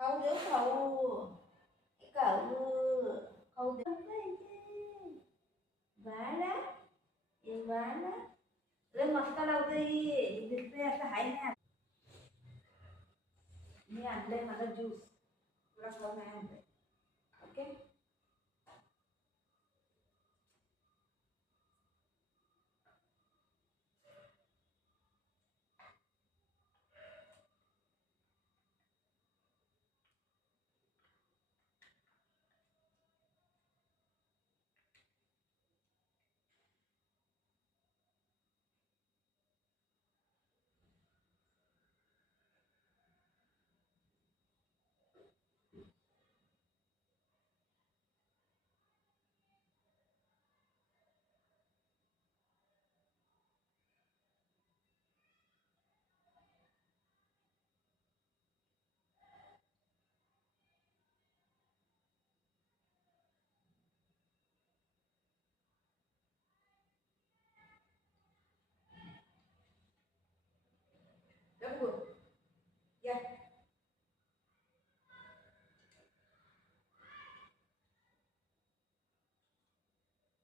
खाऊ दे खाऊ. खाऊ खाऊ दे पाहिजे. बाळा ए बाळा लय मस्त लावते ही दिसते असं हाय ना. मी आणलंय माझा ज्यूस तुला खाऊ नाही आणलंय. ओके बघू या.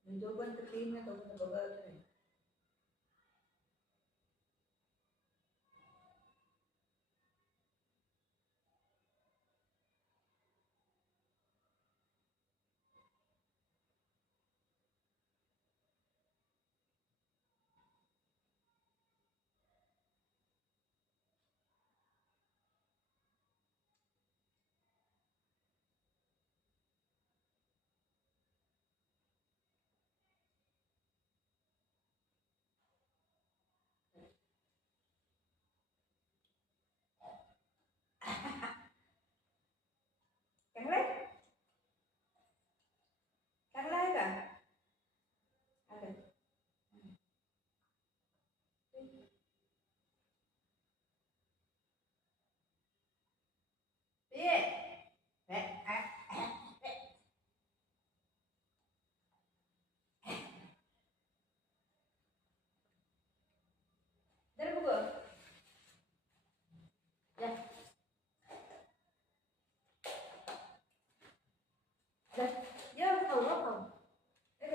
जोपर्यंत क्लीन नाही तोपर्यंत बघायचं नाही. चांगलं आहे. चांगलं आहे का. अरे ये जरा बघू या. ये खाऊ खाऊ ये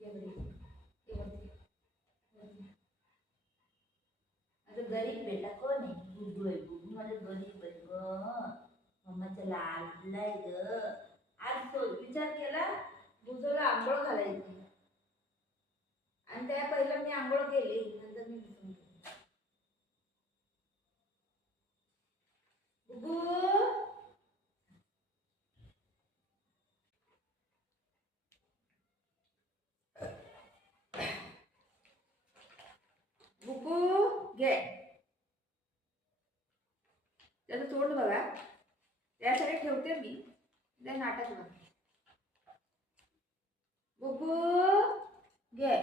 बरी ये बरी. माझं गरीब बेटा कोण आहे. बुबू आहे बुबू माझं गरीब आहे ग. मम्माच्या लाडलाय ग. आज तो विचार केला बुजूला आंघोळ घालायची आणि त्या पहिलं मी आंघोळ केली नंतर मी विसरून गेली. बुबू बुबू घे. त्याचं तोंड बघा त्यासाठी ठेवते मी ते नाटक बघ. बुबू घे.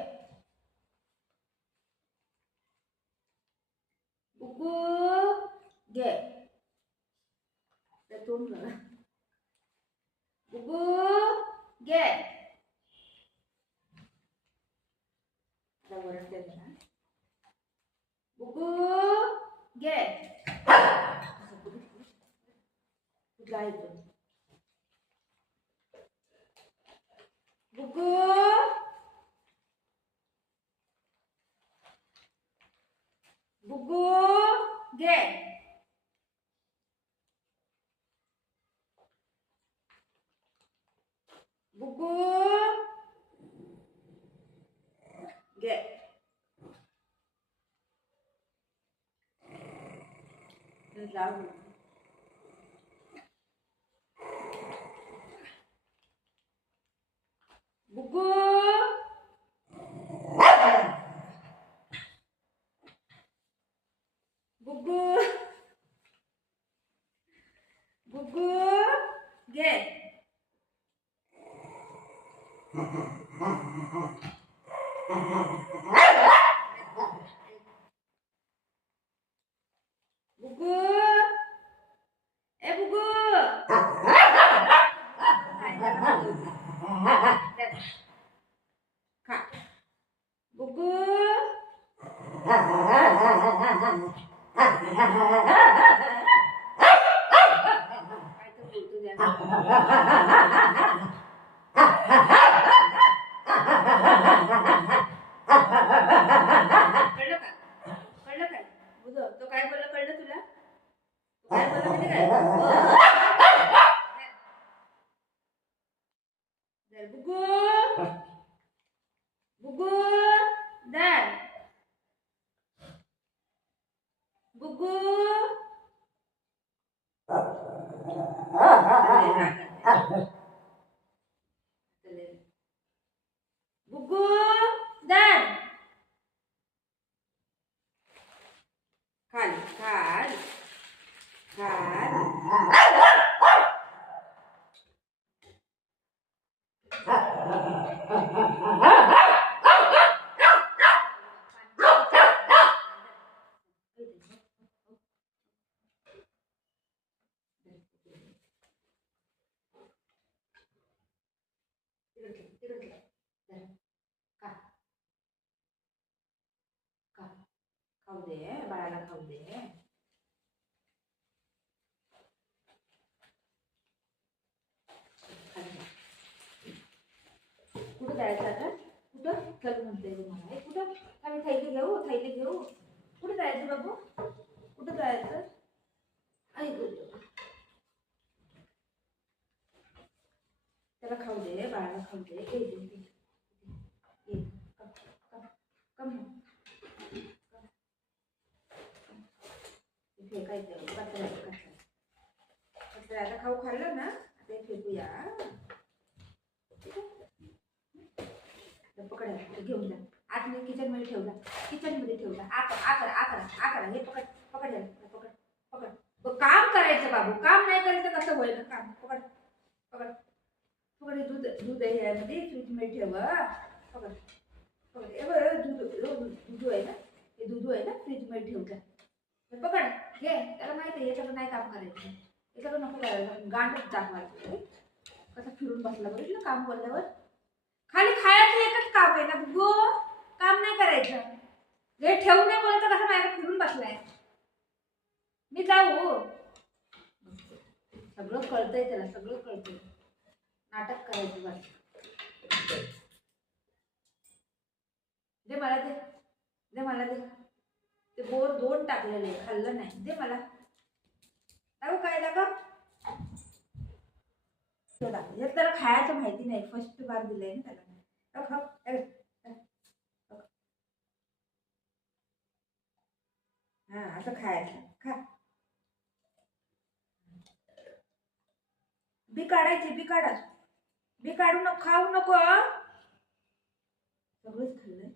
बुबू घे. त्या तोंड बघा. बुबू घे. वरडते जरा. बुबू घे. गायचं. बुबू बुबू घे. बुबू घे. जाऊ बुबू बुबू बुबू घे. बुबू कळलं का? कळलं काय? बुजव, तो काय बोलला कळलं तुला? काय बोलला माहिती काय? दर बुगू बुगू दर बुगू बुगू दर खाली खाली खाली खाऊ दे बाळाला खाऊ दे. कुठं जायचं आता? कुठं चल म्हणते मला कुठं? आम्ही थैली घेऊ. कुठं जायचं बाबू? कुठं जायचं? ऐक त्याला खाऊ दे बाळाला खाऊ दे. फेकायचं कचरा आता खाऊ खाल्लं ना आता फेकूया. पकड घेऊन जा आतमध्ये किचन मध्ये ठेवला आकरा हे पकड पकड पकड पकड काम करायचं बाबू. काम नाही करायचं कसं होईल काम? पकड पकड पकड दूध आहे यामध्ये फ्रीज मध्ये ठेव. पकड पकड दूध आहे ना फ्रीज मध्ये ठेवता. पकड घे त्याला माहिती आहे याच्याकडे नाही काम करायचं. याच्याकडे नको करायचं गांडच दाखवायचं. कसं फिरून बसला बघितलं काम बोलल्यावर. खाली खायचं एकच काम आहे ना बुगू. काम नाही करायचं. हे ठेवू नाही बोलत कसं माझ्या फिरून बसलाय. मी जाऊ? सगळं कळतंय त्याला सगळं कळतंय. नाटक करायचं बस. दे मला दे मला दे. ते बोर 2 टाकलेले खाल्लं नाही. दे मला दाखव काय दाखव. त्याला खायचं माहिती नाही. फर्स्ट बार दिलंय ना त्याला. हा असं खायचं. खा बी काढायची. बी काढू नको खाऊ नको. सगळंच खाल्लंय.